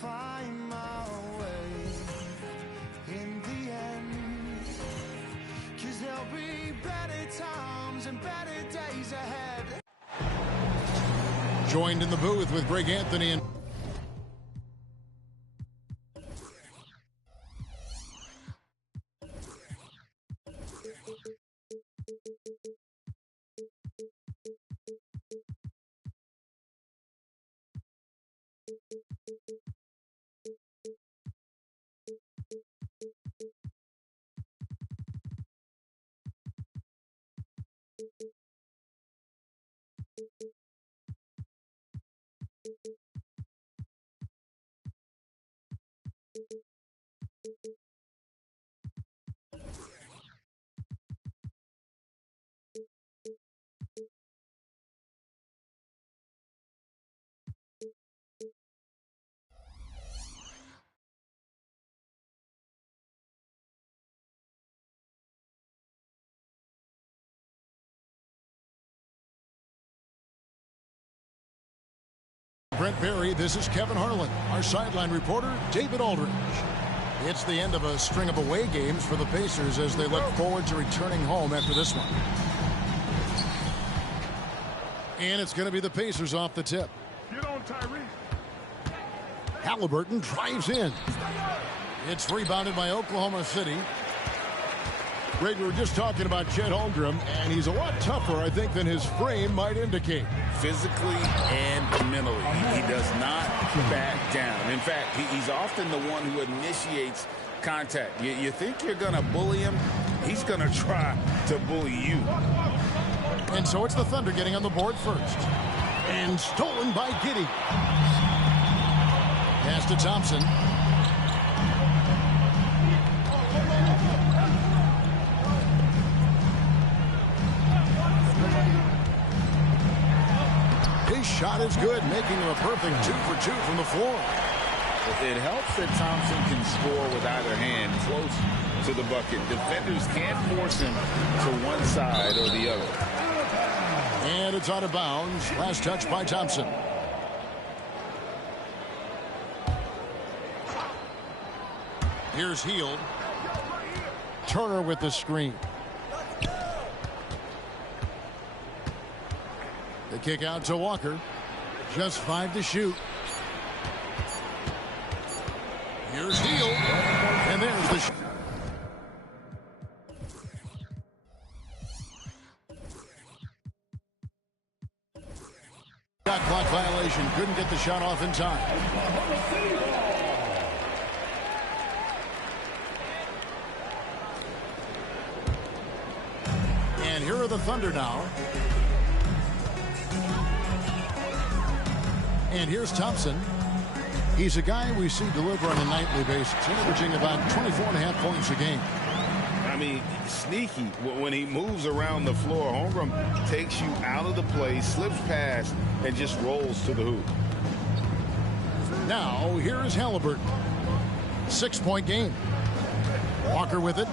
find my way in the end, 'cause there'll be better times and better days ahead. Joined in the booth with Greg Anthony and Brent Barry. This is Kevin Harlan. Our sideline reporter, David Aldridge. It's the end of a string of away games for the Pacers as they look forward to returning home after this one. And it's going to be the Pacers off the tip. Get on, Tyrese. Halliburton drives in. It's rebounded by Oklahoma City. Greg, we were just talking about Chet Holmgren, and he's a lot tougher, I think, than his frame might indicate. Physically and mentally, he does not back down. In fact, he's often the one who initiates contact. You think you're going to bully him, he's going to try to bully you. And so it's the Thunder getting on the board first. And stolen by Giddey. Pass to Thompson. His shot is good, making him a perfect 2 for 2 from the floor. It helps that Thompson can score with either hand close to the bucket. Defenders can't force him to one side or the other. And it's out of bounds. Last touch by Thompson. Here's Hield. Turner with the screen. The kick out to Walker. Just 5 to shoot. Here's Hield. And there's the shot. Shot clock violation. Couldn't get the shot off in time. And here are the Thunder now. And here's Thompson. He's a guy we see deliver on a nightly basis, averaging about 24.5 points a game. I mean, sneaky. When he moves around the floor, Holmgren takes you out of the play, slips past, and just rolls to the hoop. Now, here is Halliburton. 6-point game. Walker with it.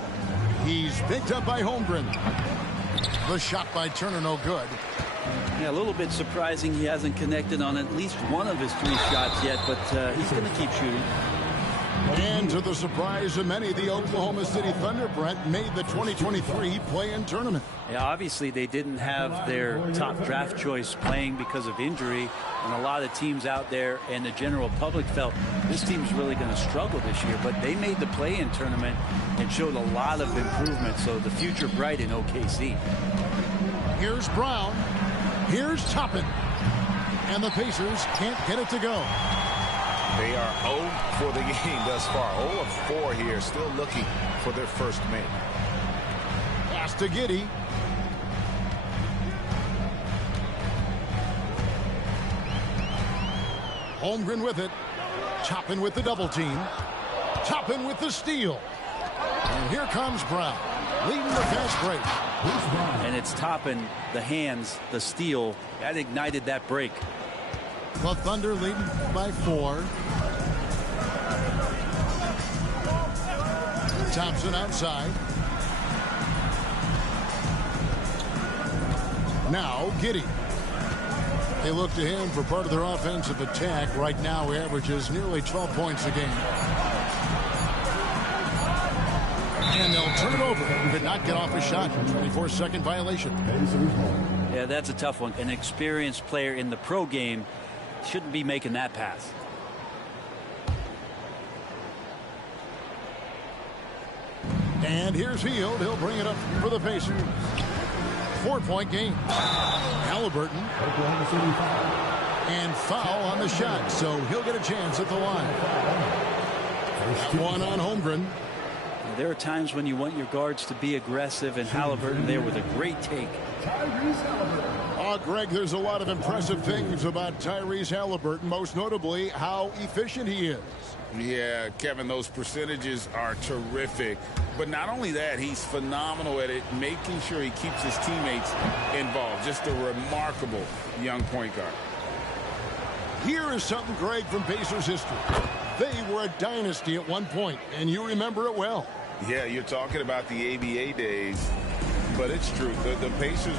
He's picked up by Holmgren. The shot by Turner, no good. Yeah, a little bit surprising he hasn't connected on at least one of his 3 shots yet, but he's going to keep shooting. And to the surprise of many, the Oklahoma City Thunder, Brent, made the 2023 play-in tournament. Yeah, obviously they didn't have their top draft choice playing because of injury, and a lot of teams out there and the general public felt this team's really going to struggle this year, but they made the play-in tournament and showed a lot of improvement, so the future bright in OKC. Here's Brown. Here's Toppin. And the Pacers can't get it to go. They are 0 for the game thus far. 0 of 4 here, still looking for their first make. Pass to Giddey. Holmgren with it. Toppin with the double team. Toppin with the steal. And here comes Brown, leading the fast break. And it's Toppin, the hands, the steal. That ignited that break. The Thunder leading by 4. Thompson outside. Now Giddey. They look to him for part of their offensive attack. Right now, he averages nearly 12 points a game. And they'll turn it over. Could not get off a shot. 24-second violation. Yeah, that's a tough one. An experienced player in the pro game shouldn't be making that pass. And here's Hield. He'll bring it up for the Pacers. 4-point game. Halliburton. And foul on the shot, so he'll get a chance at the line. One on Holmgren. There are times when you want your guards to be aggressive, and Halliburton there with a great take. Oh, Greg, there's a lot of impressive things about Tyrese Halliburton, most notably how efficient he is. Yeah, Kevin, those percentages are terrific. But not only that, he's phenomenal at it, making sure he keeps his teammates involved. Just a remarkable young point guard. Here is something, Greg, from Pacers history. They were a dynasty at one point, and you remember it well. Yeah, you're talking about the ABA days, but it's true. The Pacers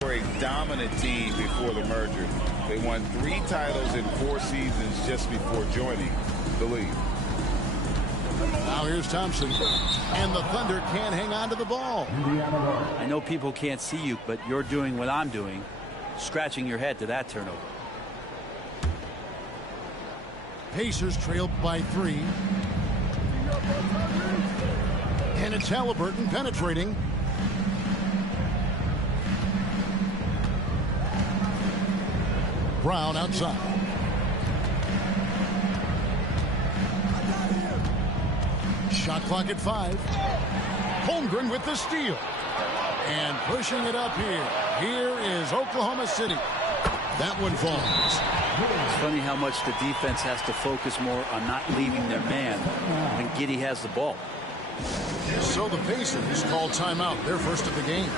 were a dominant team before the merger. They won 3 titles in 4 seasons just before joining the league. Now here's Thompson, and the Thunder can't hang on to the ball. I know people can't see you, but you're doing what I'm doing, scratching your head to that turnover. Pacers trail by 3. And it's Halliburton penetrating. Brown outside. Shot clock at 5. Holmgren with the steal. And pushing it up here. Here is Oklahoma City. That one falls. It's funny how much the defense has to focus more on not leaving their man when Giddey has the ball. So the Pacers call timeout, their first of the game.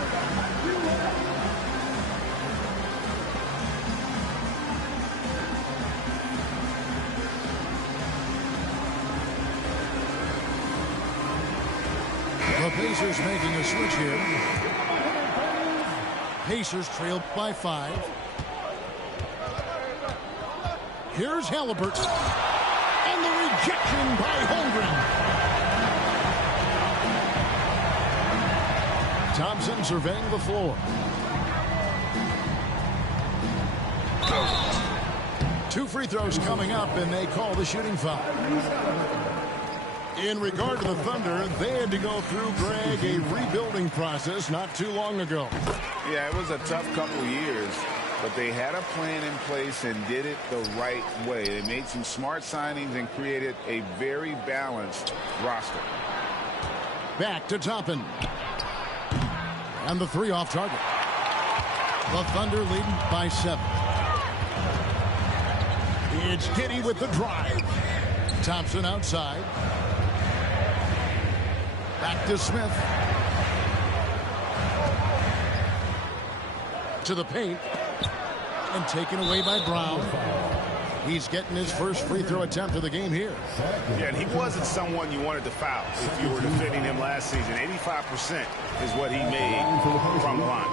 The Pacers making a switch here. Pacers trail by 5. Here's Halliburton. And the rejection by Holmgren. Thompson surveying the floor. 2 free throws coming up, and they call the shooting foul. In regard to the Thunder, they had to go through, Greg, a rebuilding process not too long ago. Yeah, it was a tough couple years, but they had a plan in place and did it the right way. They made some smart signings and created a very balanced roster. Back to Toppin. And the 3 off target. The Thunder leading by 7. It's Giddey with the drive. Thompson outside. Back to Smith. To the paint. And taken away by Brown. He's getting his first free throw attempt of the game here. Yeah, and he wasn't someone you wanted to foul if you were defending him last season. 85% is what he made from the line.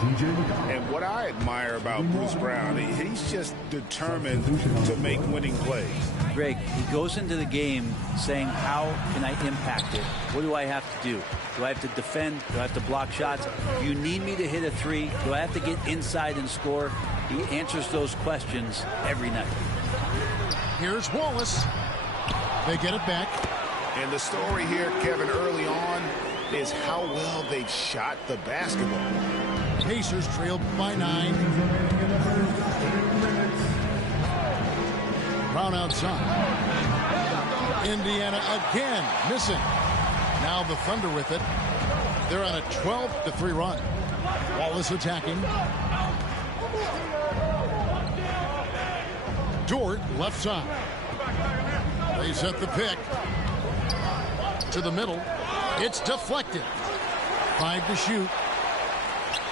And what I admire about Bruce Brown, he's just determined to make winning plays. Greg, he goes into the game saying, how can I impact it? What do I have to do? Do I have to defend? Do I have to block shots? Do you need me to hit a 3? Do I have to get inside and score? He answers those questions every night. Here's Wallace. They get it back. And the story here, Kevin, early on is how well they shot the basketball. Pacers trailed by 9. Brown outside. Indiana again missing. Now the Thunder with it. They're on a 12-3 run. Wallace attacking. Dort left side. They set the pick. To the middle. It's deflected. 5 to shoot.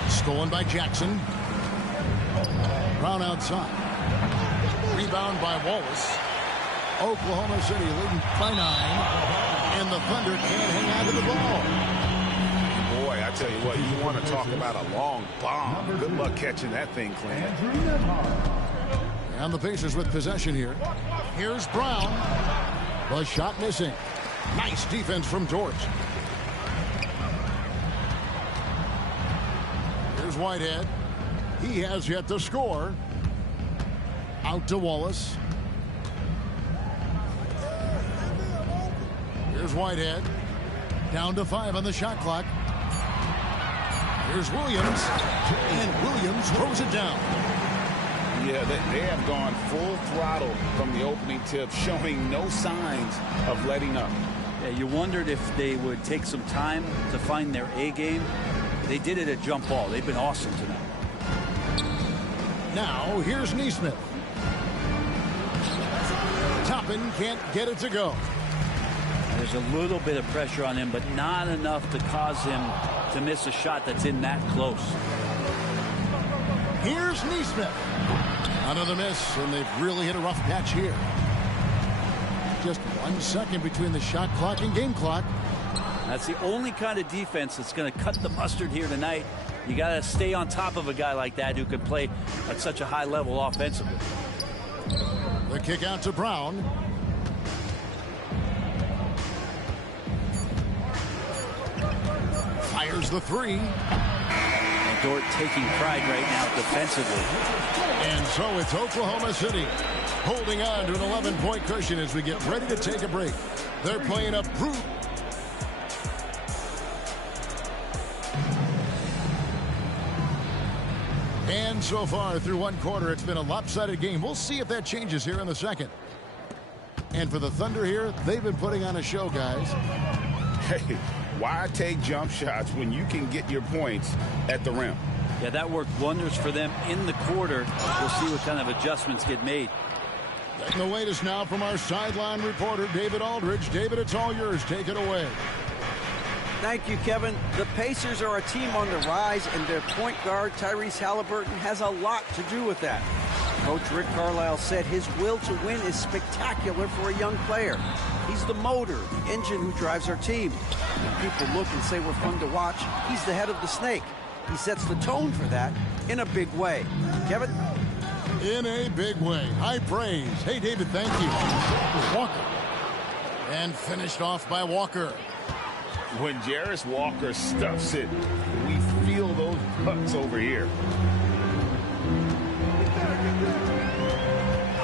Stolen by Jackson. Brown outside. Rebound by Wallace. Oklahoma City leading by 9. And the Thunder can't hang on to the ball. Boy, I tell you what, you want to talk about a long bomb. Good luck catching that thing clean. And the Pacers with possession here. Here's Brown. The shot missing. Nice defense from Dort. Here's Whitehead. He has yet to score. Out to Wallace. Here's Whitehead. Down to 5 on the shot clock. Here's Williams. And Williams throws it down. Yeah, they have gone full throttle from the opening tip, showing no signs of letting up. Yeah, you wondered if they would take some time to find their A game. They did it at jump ball. They've been awesome tonight. Now, here's Nesmith. Toppin can't get it to go. There's a little bit of pressure on him, but not enough to cause him to miss a shot that's in that close. Here's Nesmith. Another miss, and they've really hit a rough patch here. Just 1 second between the shot clock and game clock. That's the only kind of defense that's going to cut the mustard here tonight. You got to stay on top of a guy like that who can play at such a high level offensively. The kick out to Brown. Fires the 3. And Dort taking pride right now defensively. And so it's Oklahoma City holding on to an 11-point cushion as we get ready to take a break. They're playing a brute. And so far through 1 quarter, it's been a lopsided game. We'll see if that changes here in the second. And for the Thunder here, they've been putting on a show, guys. Hey, why take jump shots when you can get your points at the rim? Yeah, that worked wonders for them in the quarter. We'll see what kind of adjustments get made. And the latest now from our sideline reporter, David Aldridge. David, it's all yours. Take it away. Thank you, Kevin. The Pacers are a team on the rise, and their point guard, Tyrese Halliburton, has a lot to do with that. Coach Rick Carlisle said his will to win is spectacular for a young player. He's the motor, the engine who drives our team. When people look and say we're fun to watch, he's the head of the snake. He sets the tone for that in a big way. Kevin? In a big way. High praise. Hey, David, thank you. Walker. And finished off by Walker. When Jarris Walker stuffs it, we feel those bucks over here.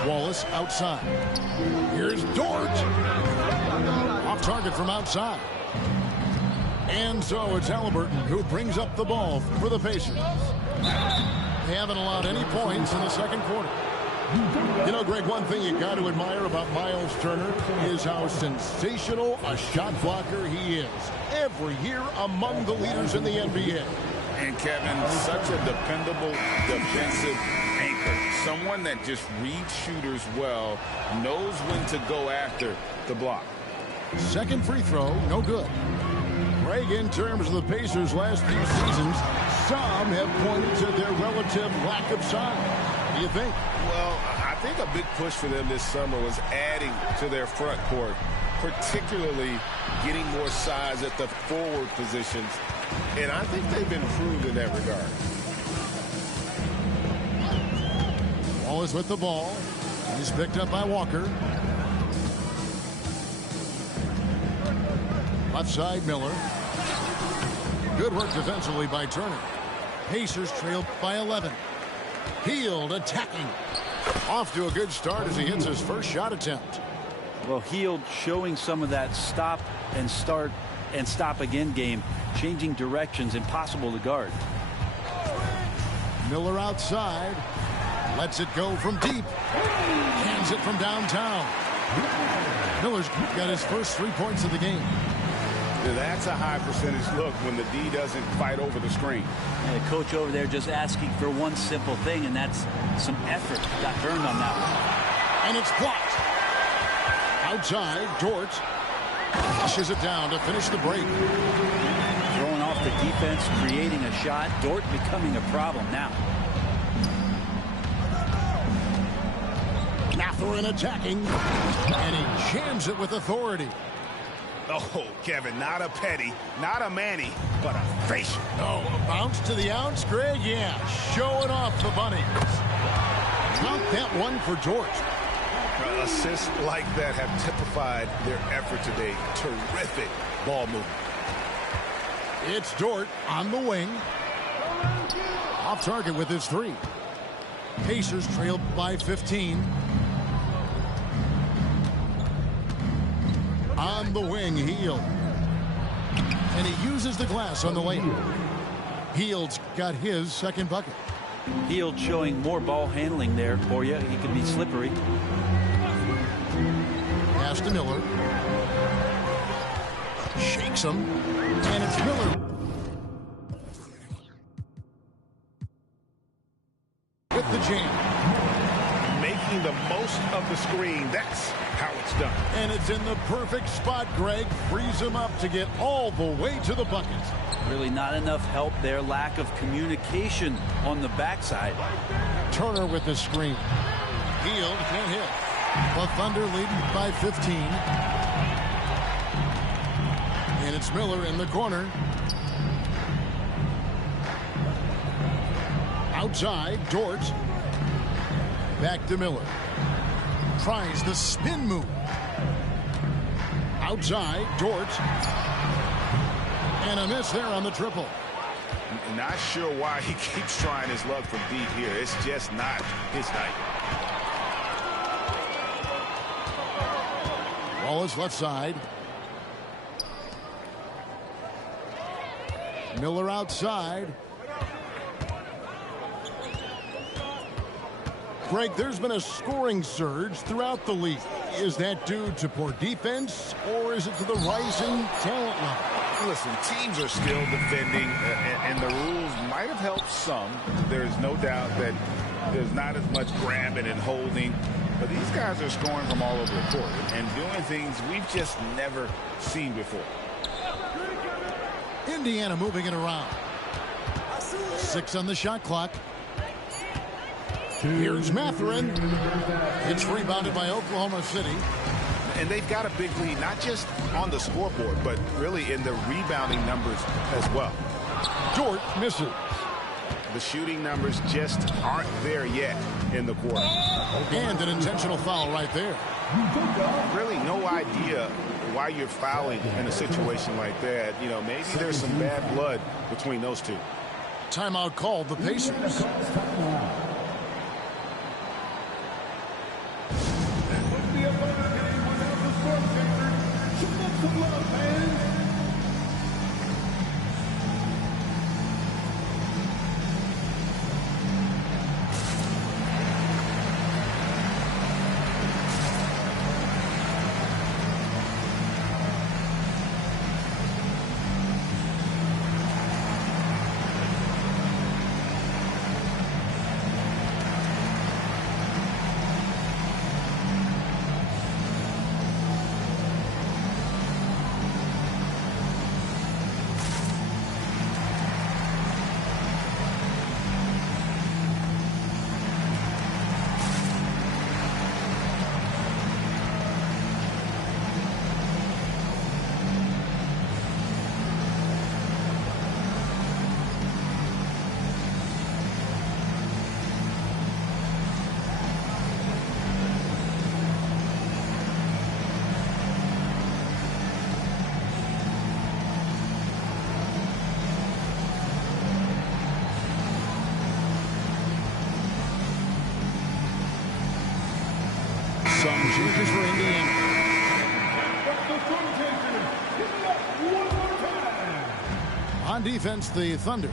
Wallace outside. Here's Dort. Off target from outside. And so it's Halliburton who brings up the ball for the Pacers. They haven't allowed any points in the second quarter. You know, Greg, one thing you got to admire about Miles Turner is how sensational a shot blocker he is. Every year among the leaders in the NBA. And Kevin, such a dependable defensive anchor. Someone that just reads shooters well, knows when to go after the block. Second free throw, no good. Greg, in terms of the Pacers' last few seasons, some have pointed to their relative lack of size. What do you think? Well, I think a big push for them this summer was adding to their front court, particularly getting more size at the forward positions. And I think they've improved in that regard. Wallace with the ball. He's picked up by Walker. Left side, Miller. Good work defensively by Turner. Pacers trailed by 11. Hield attacking. Off to a good start as he hits his first shot attempt. Well, Hield showing some of that stop and start and stop again game, changing directions, impossible to guard. Miller outside. Lets it go from deep. Hands it from downtown. Miller's got his first 3 points of the game. That's a high percentage look when the D doesn't fight over the screen. And the coach over there just asking for one simple thing, and that's some effort. Got burned on that one. And it's blocked. Outside, Dort pushes it down to finish the break. Throwing off the defense, creating a shot. Dort becoming a problem now. Mathurin attacking, and he jams it with authority. Oh, Kevin, not a petty, not a Manny, but a facial. Oh, a bounce to the ounce, Greg? Yeah, showing off the bunny. Count that one for George. Assists like that have typified their effort today. Terrific ball movement. It's Dort on the wing. Off target with his 3. Pacers trailed by 15. On the wing, Hield. And he uses the glass on the lane. Hield's got his second bucket. Hield showing more ball handling there for you. He can be slippery. Pass to Miller. Shakes him. And it's Miller. With the jam. Making the most of the screen. That's how it's done. And it's in the perfect spot, Greg. Frees him up to get all the way to the bucket. Really not enough help there. Lack of communication on the backside. Turner with the screen. Hield can't hit. The Thunder leading by 15. And it's Miller in the corner. Outside, Dort. Back to Miller. Tries the spin move. Outside, Dort. And a miss there on the triple. Not sure why he keeps trying his luck from deep here. It's just not his night. Wallace left side. Miller outside. Greg, there's been a scoring surge throughout the league. Is that due to poor defense, or is it to the rising talent level? Listen, teams are still defending, and the rules might have helped some. There's no doubt that there's not as much grabbing and holding. But these guys are scoring from all over the court and doing things we've just never seen before. Indiana moving it around. 6 on the shot clock. Here's Mathurin. It's rebounded by Oklahoma City. And they've got a big lead, not just on the scoreboard, but really in the rebounding numbers as well. Dort misses. The shooting numbers just aren't there yet in the quarter. And an intentional foul right there. Really no idea why you're fouling in a situation like that. You know, maybe there's some bad blood between those two. Timeout called the Pacers. Some changes for Indiana. On defense, the Thunder.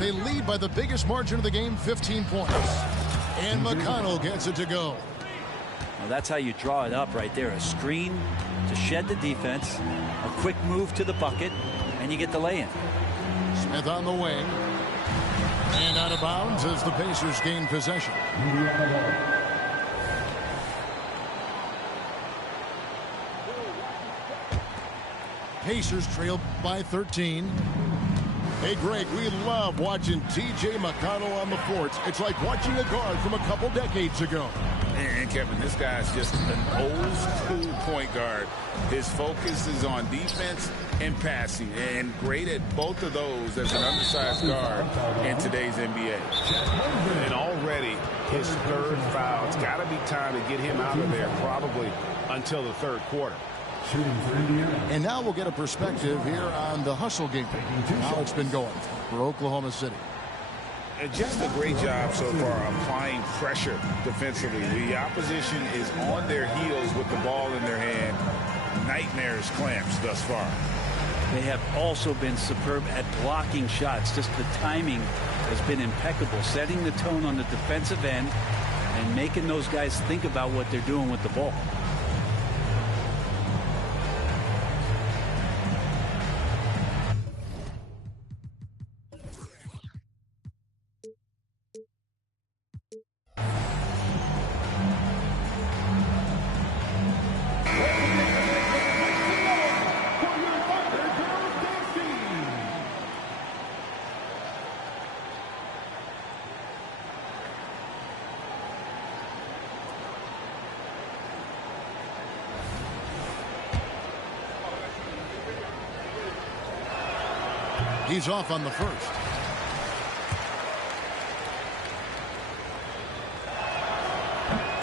They lead by the biggest margin of the game, 15 points. And McConnell gets it to go. Well, that's how you draw it up right there. A screen to shed the defense, a quick move to the bucket, and you get the lay-in. Smith on the wing. And out of bounds as the Pacers gain possession. Pacers trail by 13. Hey, Greg, we love watching T.J. McConnell on the court. It's like watching a guard from a couple decades ago. And Kevin, this guy's just an old school point guard. His focus is on defense and passing, and great at both of those as an undersized guard in today's NBA. And already his third foul. It's got to be time to get him out of there, probably until the third quarter. And now we'll get a perspective here on the hustle game, how it's been going for Oklahoma City. And just a great job so far applying pressure defensively. The opposition is on their heels with the ball in their hand. Nightmares clamps thus far. They have also been superb at blocking shots. Just the timing has been impeccable, setting the tone on the defensive end and making those guys think about what they're doing with the ball. He's off on the first.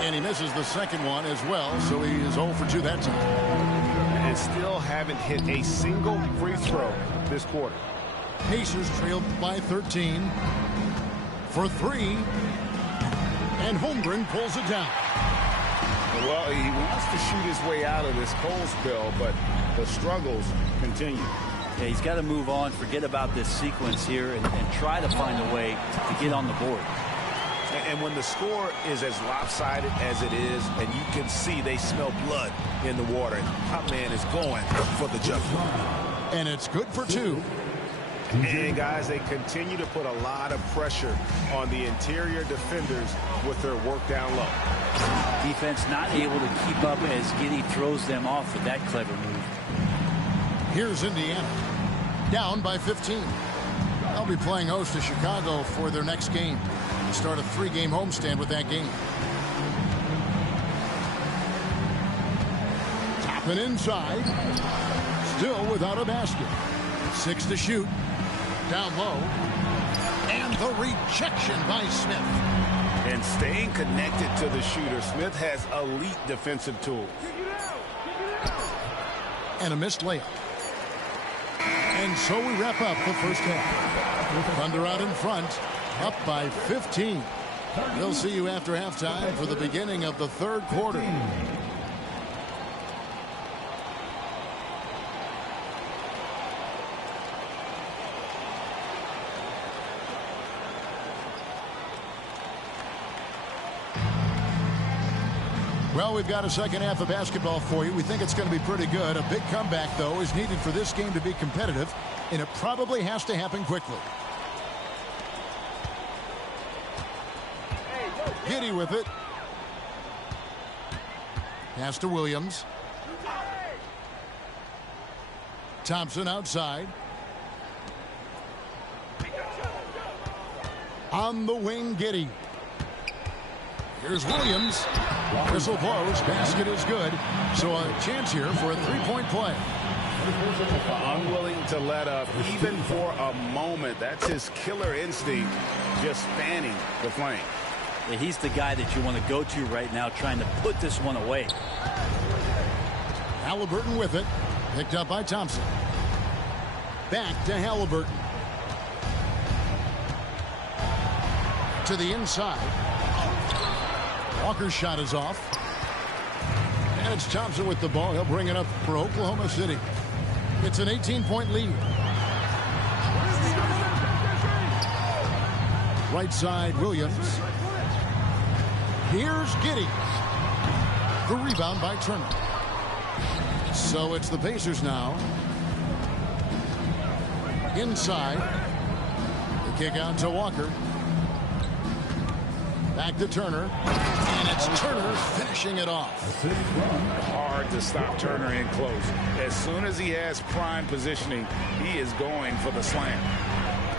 And he misses the second one as well, so he is 0 for 2 that time. And still haven't hit a single free throw this quarter. Pacers trailed by 13 for 3. And Holmgren pulls it down. Well, he wants to shoot his way out of this cold spell, but the struggles continue. Yeah, he's got to move on, forget about this sequence here, and try to find a way to get on the board. And when the score is as lopsided as it is, and you can see they smell blood in the water, Hot Man is going for the jumper. And it's good for 2. And guys, they continue to put a lot of pressure on the interior defenders with their work down low. Defense not able to keep up as Giddey throws them off with that clever move. Here's Indiana, down by 15. They'll be playing host to Chicago for their next game. Start a 3-game homestand with that game. Tapping inside, still without a basket. 6 to shoot, down low, and the rejection by Smith. And staying connected to the shooter, Smith has elite defensive tools. And a missed layup. And so we wrap up the first half. Thunder out in front, up by 15. We'll see you after halftime for the beginning of the third quarter. Well, we've got a second half of basketball for you. We think it's going to be pretty good. A big comeback, though, is needed for this game to be competitive, and it probably has to happen quickly. Giddey with it. Pass to Williams. Thompson outside. On the wing, Giddey. Here's Williams. Whistle blows. Basket is good. So a chance here for a three-point play. Unwilling to let up, even for a moment. That's his killer instinct, just fanning the flame. Yeah, he's the guy that you want to go to right now, trying to put this one away. Halliburton with it. Picked up by Thompson. Back to Halliburton. To the inside. Walker's shot is off. And it's Thompson with the ball. He'll bring it up for Oklahoma City. It's an 18-point lead. Right side, Williams. Here's Giddey. The rebound by Turner. So it's the Pacers now. Inside. The kick out to Walker. Back to Turner. And it's Turner finishing it off. Hard to stop Turner in close. As soon as he has prime positioning, he is going for the slam.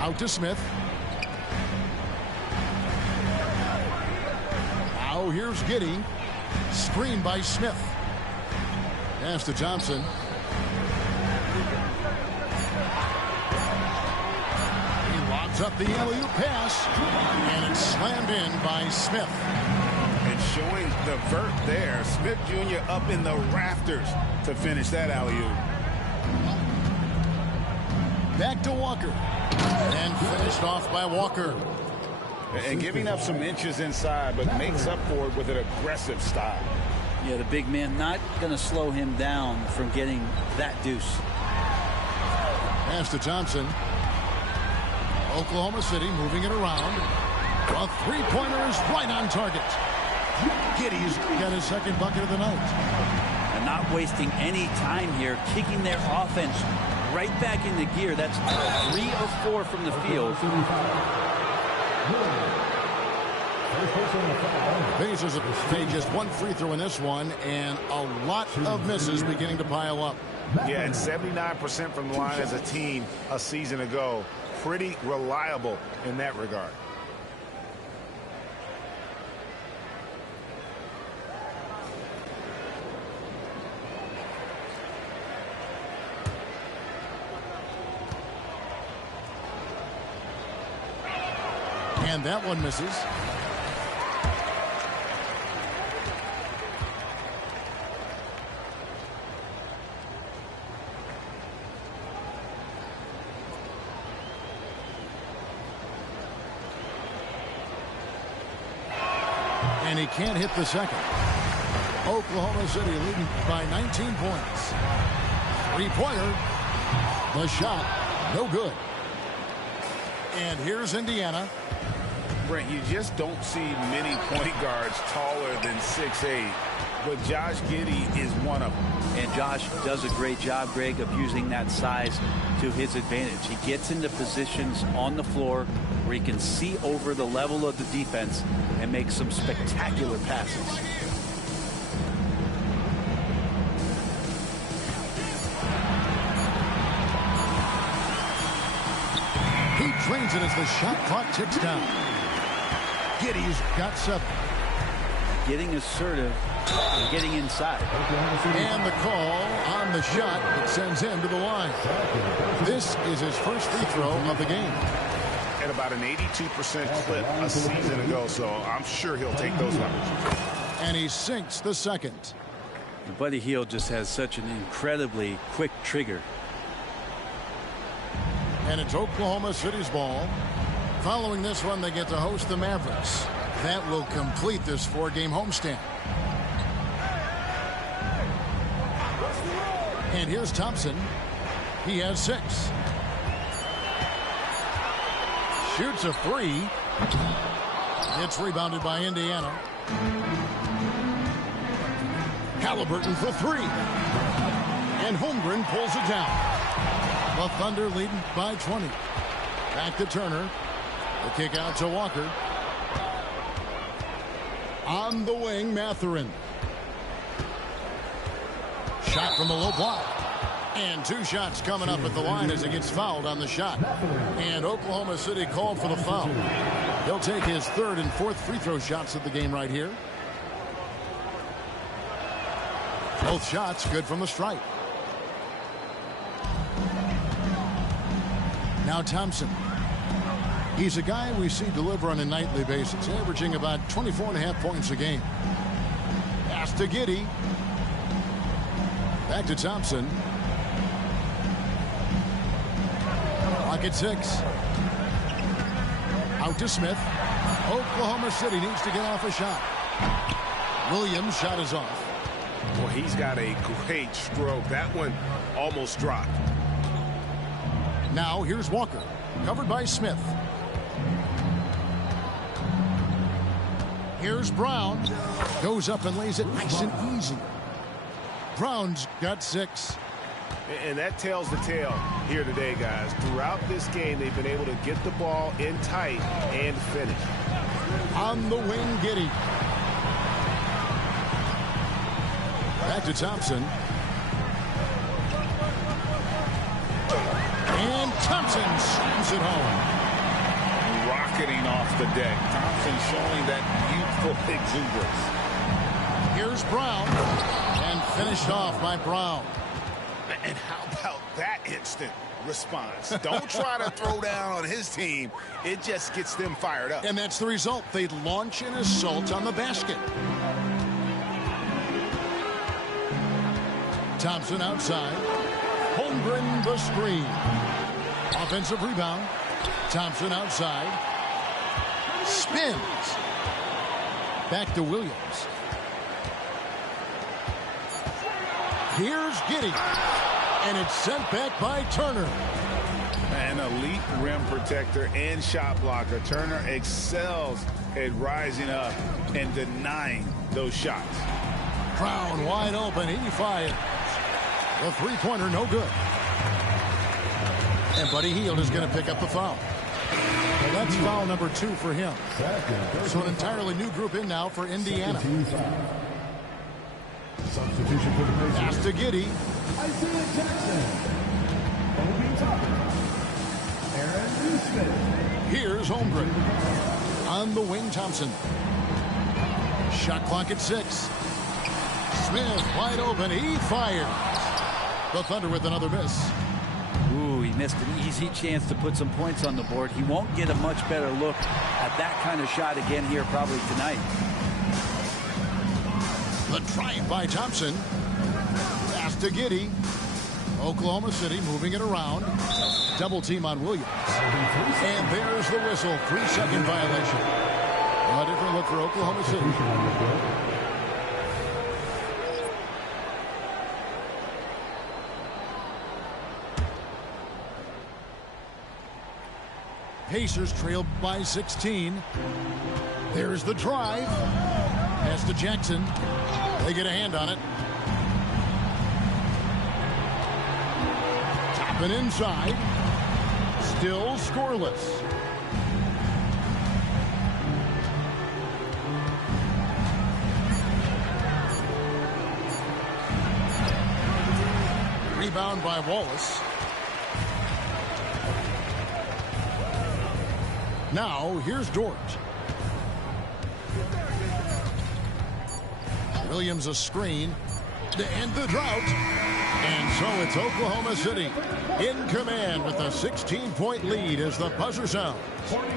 Out to Smith. Now So here's Giddey. Screen by Smith. Pass to Thompson. He lobs up the alley-oop pass. And it's slammed in by Smith. And showing the vert there. Smith Jr. up in the rafters to finish that alley-oop. Back to Walker. And finished off by Walker. And giving up some inches inside, but makes up for it with an aggressive style. Yeah, the big man not going to slow him down from getting that deuce. Pass to Thompson. Oklahoma City moving it around. A three-pointer is right on target. Giddey's got his second bucket of the night. And not wasting any time here, kicking their offense right back into gear. That's 3 of 4 from the field. Pacers have made just one free throw in this one, and a lot of misses beginning to pile up. Yeah, and 79% from the line as a team a season ago. Pretty reliable in that regard. And that one misses. And he can't hit the second. Oklahoma City leading by 19 points. Three-pointer. The shot, no good. And here's Indiana. Brent, you just don't see many point guards taller than 6'8", but Josh Giddey is one of them. And Josh does a great job, Greg, of using that size to his advantage. He gets into positions on the floor where he can see over the level of the defense and make some spectacular passes. He drains it as the shot clock ticks down. Giddey's got 7. Getting assertive, getting inside. And the call on the shot that sends him to the line. This is his first free throw of the game. At about an 82% clip a season ago, so I'm sure he'll take those numbers. And he sinks the second. Buddy Hield just has such an incredibly quick trigger. And it's Oklahoma City's ball. Following this one, they get to host the Mavericks. That will complete this 4-game homestand. And here's Thompson. He has 6. Shoots a 3. It's rebounded by Indiana. Halliburton for 3. And Holmgren pulls it down. The Thunder leading by 20. Back to Turner. The kick out to Walker. On the wing, Mathurin. Shot from the low block. And 2 shots coming up at the line as he gets fouled on the shot. And Oklahoma City called for the foul. He'll take his 3rd and 4th free throw shots of the game right here. Both shots good from the stripe. Now Thompson. He's a guy we see deliver on a nightly basis, averaging about 24.5 points a game. Pass to Giddey. Back to Thompson. Clock at 6. Out to Smith. Oklahoma City needs to get off a shot. Williams' shot is off. Well, he's got a great stroke. That one almost dropped. Now here's Walker, covered by Smith. Here's Brown. Goes up and lays it nice and easy. Brown's got 6. And that tells the tale here today, guys. Throughout this game, they've been able to get the ball in tight and finish. On the wing, Giddey. Back to Thompson. And Thompson slams it home. Rock rocketing off the deck. Thompson showing that youthful exuberance. Here's Brown, and finished off by Brown. And how about that instant response? Don't try to throw down on his team. It just gets them fired up. And that's the result. They launch an assault on the basket. Thompson outside. Holmgren the screen. Offensive rebound. Thompson outside. Spins. Back to Williams. Here's Giddey. And it's sent back by Turner. An elite rim protector and shot blocker. Turner excels at rising up and denying those shots. Brown wide open. He fires. The three-pointer no good. And Buddy Hield is going to pick up the foul. Well, that's foul number 2 for him. So an entirely new group in now for Indiana. Substitution for the Pacers. Pass to Giddey. Isaiah Jackson. Obi Toppin. Aaron Neesmith. Here's Holmgren. On the wing, Thompson. Shot clock at 6. Smith wide open. He fires. The Thunder with another miss. Ooh, he missed an easy chance to put some points on the board. He won't get a much better look at that kind of shot again here probably tonight. The drive by Thompson. Pass to Giddey. Oklahoma City moving it around. Double team on Williams. And there's the whistle. 3-second violation. A different look for Oklahoma City. Pacers trail by 16. There's the drive. Pass to Jackson. They get a hand on it. Toppin inside. Still scoreless. Rebound by Wallace. Now, here's Dort. Williams a screen to end the drought. And so it's Oklahoma City in command with a 16-point lead as the buzzer sounds.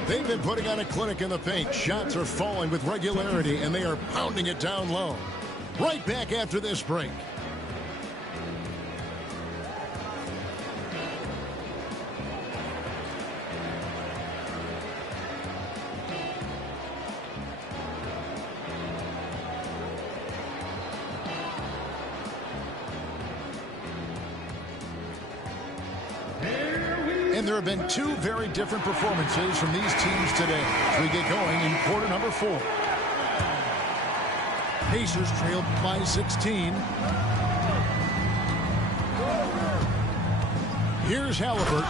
They've been putting on a clinic in the paint. Shots are falling with regularity, and they are pounding it down low. Right back after this break. And there have been 2 very different performances from these teams today as we get going in quarter number 4. Pacers trailed by 16. Here's Halliburton.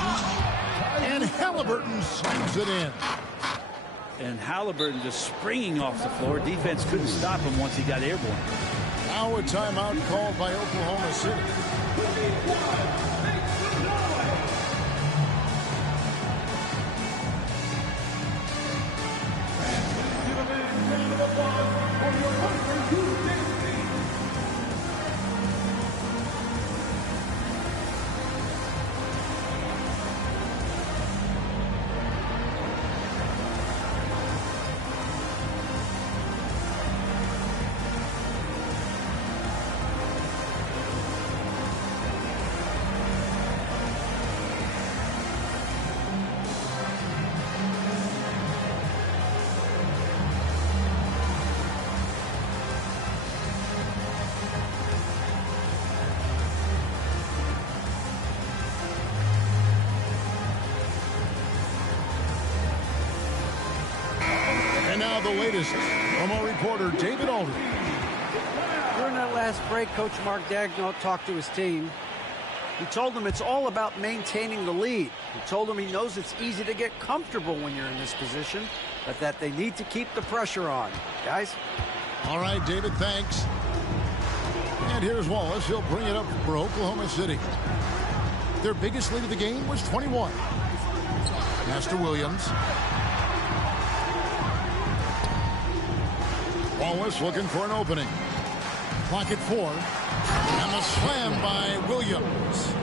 And Halliburton slams it in. And Halliburton just springing off the floor. Defense couldn't stop him once he got airborne. Now a timeout called by Oklahoma City. Now the latest from our reporter, David Aldridge. During that last break, Coach Mark Daigneault talked to his team. He told them it's all about maintaining the lead. He told them he knows it's easy to get comfortable when you're in this position, but that they need to keep the pressure on. Guys? All right, David, thanks. And here's Wallace. He'll bring it up for Oklahoma City. Their biggest lead of the game was 21. Master Williams. Wallace looking for an opening. Clock at 4. And the slam by Williams.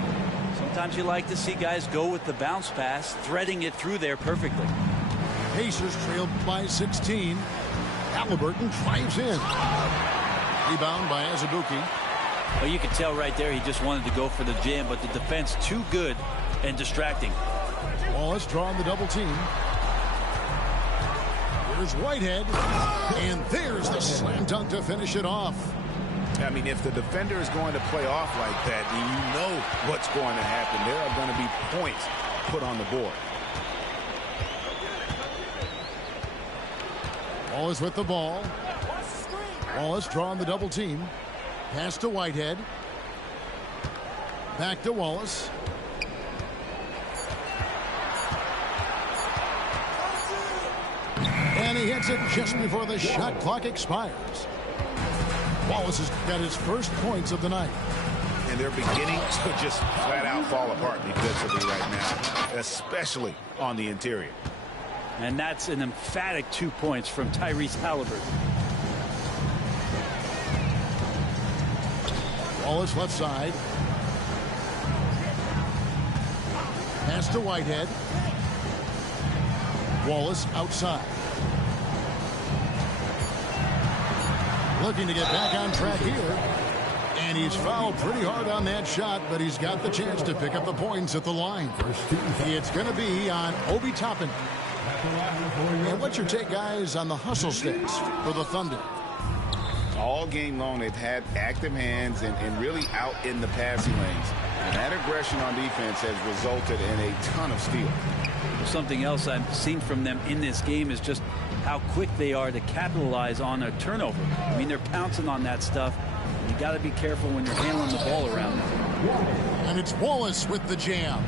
Sometimes you like to see guys go with the bounce pass, threading it through there perfectly. Pacers trailed by 16. Halliburton drives in. Rebound by Azubuike. Well, you can tell right there he just wanted to go for the jam, but the defense too good and distracting. Wallace drawing the double team. Here's Whitehead. And there's the slam dunk to finish it off. I mean, if the defender is going to play off like that, you know what's going to happen. There are going to be points put on the board. Wallace with the ball. Wallace drawing the double team. Pass to Whitehead. Back to Wallace. And he hits it just before the shot clock expires. Wallace has got his first points of the night. And they're beginning to just flat out fall apart defensively right now, especially on the interior. And that's an emphatic 2 points from Tyrese Halliburton. Wallace left side. Pass to Whitehead. Wallace outside. Looking to get back on track here. And he's fouled pretty hard on that shot, but he's got the chance to pick up the points at the line. It's going to be on Obi Toppin. And what's your take, guys, on the hustle sticks for the Thunder? All game long, they've had active hands and really out in the passing lanes. And that aggression on defense has resulted in a ton of steals. Something else I've seen from them in this game is just how quick they are to capitalize on a turnover. I mean, they're pouncing on that stuff. You got to be careful when you're handling the ball around them. And it's Wallace with the jam.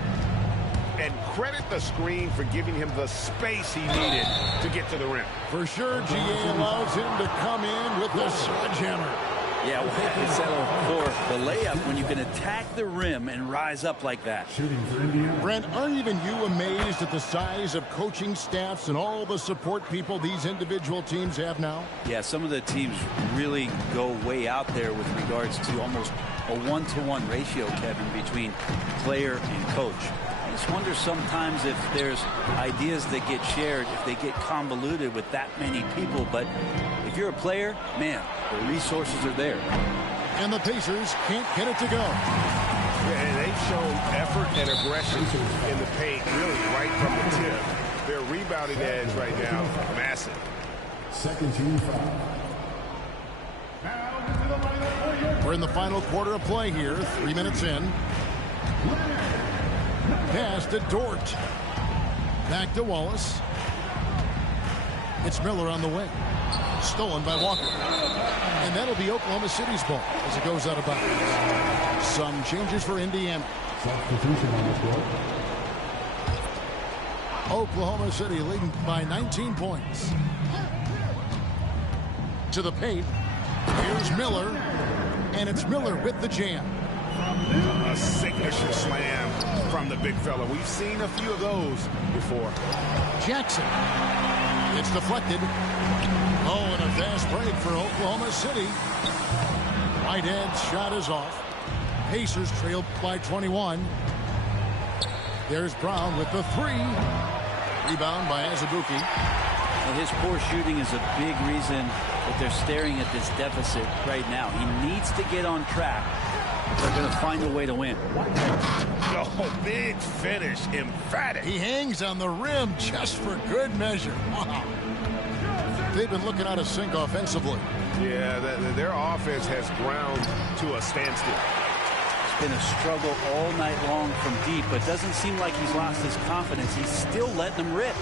And credit the screen for giving him the space he needed to get to the rim. For sure, GA allows him to come in with the sledgehammer. Yeah, well, settle for the layup when you can attack the rim and rise up like that. Brent, aren't even you amazed at the size of coaching staffs and all the support people these individual teams have now? Yeah, some of the teams really go way out there with regards to almost a 1-to-1 ratio, Kevin, between player and coach. I just wonder sometimes if there's ideas that get shared, if they get convoluted with that many people. But if you're a player, man, the resources are there. And the Pacers can't get it to go. Yeah, and they've shown effort and aggression in the paint, really right from the tip. Their rebounding edge right now, massive. Second team foul. We're in the final quarter of play here, 3 minutes in. Pass to Dort. Back to Wallace. It's Miller on the wing. Stolen by Walker. And that'll be Oklahoma City's ball as it goes out of bounds. Some changes for Indiana. Substitution on the court. Oklahoma City leading by 19 points. To the paint. Here's Miller. And it's Miller with the jam. A signature slam from the big fella. We've seen a few of those before. Jackson. It's deflected. Oh, and a fast break for Oklahoma City. Whitehead's shot is off. Pacers trailed by 21. There's Brown with the 3. Rebound by Azubuike. Well, his poor shooting is a big reason that they're staring at this deficit right now. He needs to get on track. They're going to find a way to win. Oh, big finish. Emphatic. He hangs on the rim just for good measure. Wow. They've been looking out of sync offensively. Yeah, their offense has ground to a standstill. It's been a struggle all night long from deep, but doesn't seem like he's lost his confidence. He's still letting them rip.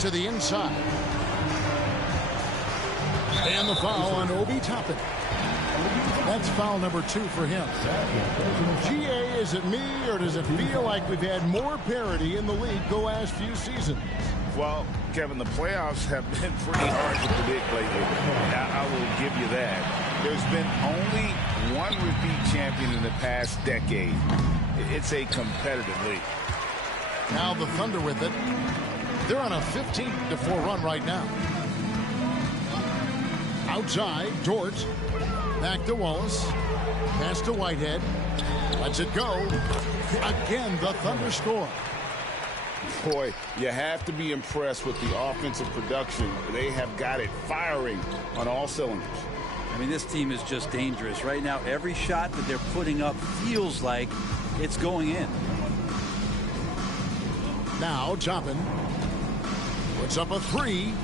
To the inside. And the foul on Obi Toppin. That's foul number 2 for him. GA, is it me, or does it feel like we've had more parity in the league the last few seasons? Well, Kevin, the playoffs have been pretty hard to predict lately. I will give you that. There's been only one repeat champion in the past decade. It's a competitive league. Now the Thunder with it. They're on a 15-4 run right now. Outside, Dort. Back to Wallace. Pass to Whitehead. Lets it go. Again, the Thunder score. Boy, you have to be impressed with the offensive production. They have got it firing on all cylinders. I mean, this team is just dangerous. Right now, every shot that they're putting up feels like it's going in. Now, Toppin puts up a three.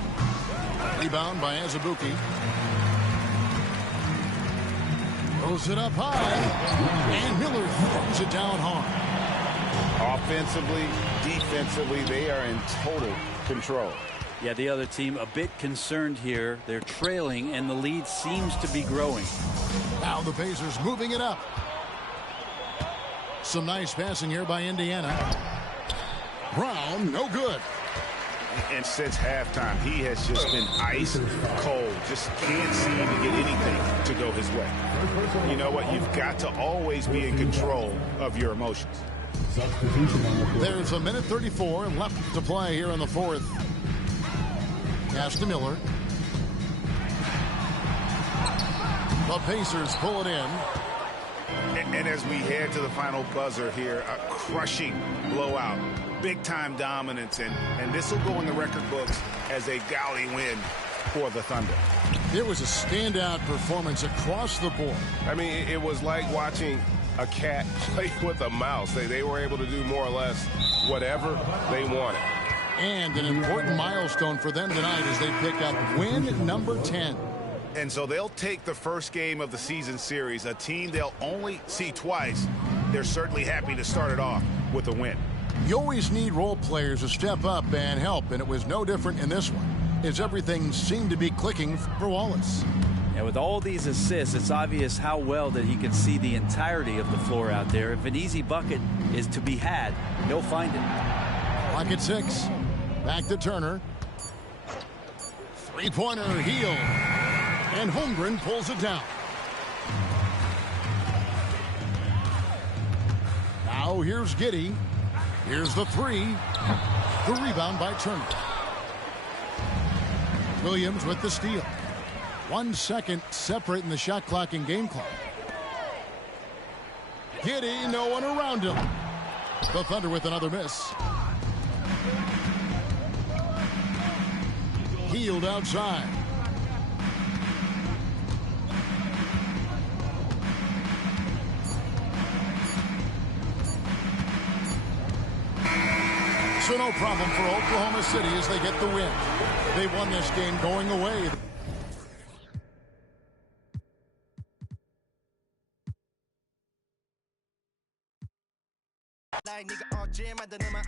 Rebound by Azubuike. Throws it up high. And Miller throws it down hard. Offensively, defensively, they are in total control. Yeah, the other team a bit concerned here. They're trailing, and the lead seems to be growing. Now the Pacers moving it up. Some nice passing here by Indiana. Brown, no good. And since halftime, he has just been ice cold. Just can't seem to get anything to go his way. You know what? You've got to always be in control of your emotions. There's a minute 34 left to play here in the fourth. Pass to Miller. The Pacers pull it in. And as we head to the final buzzer here, a crushing blowout. Big-time dominance, and this will go in the record books as a gaudy win for the Thunder. It was a standout performance across the board. I mean, it was like watching a cat play with a mouse. They were able to do more or less whatever they wanted. And an important milestone for them tonight as they pick up win number 10. And so they'll take the first game of the season series, a team they'll only see twice. They're certainly happy to start it off with a win. You always need role players to step up and help, and it was no different in this one, as everything seemed to be clicking for Wallace. And with all these assists, it's obvious how well that he can see the entirety of the floor out there. If an easy bucket is to be had, he'll find it. Clock at 6. Back to Turner. Three-pointer heel. And Holmgren pulls it down. Now here's Giddey. Here's the three. The rebound by Turner. Williams with the steal. 1 second separating the shot clock and game clock. Giddey, no one around him. The Thunder with another miss. Hield outside. So no problem for Oklahoma City as they get the win. They won this game going away. Like nigga all jam at the number.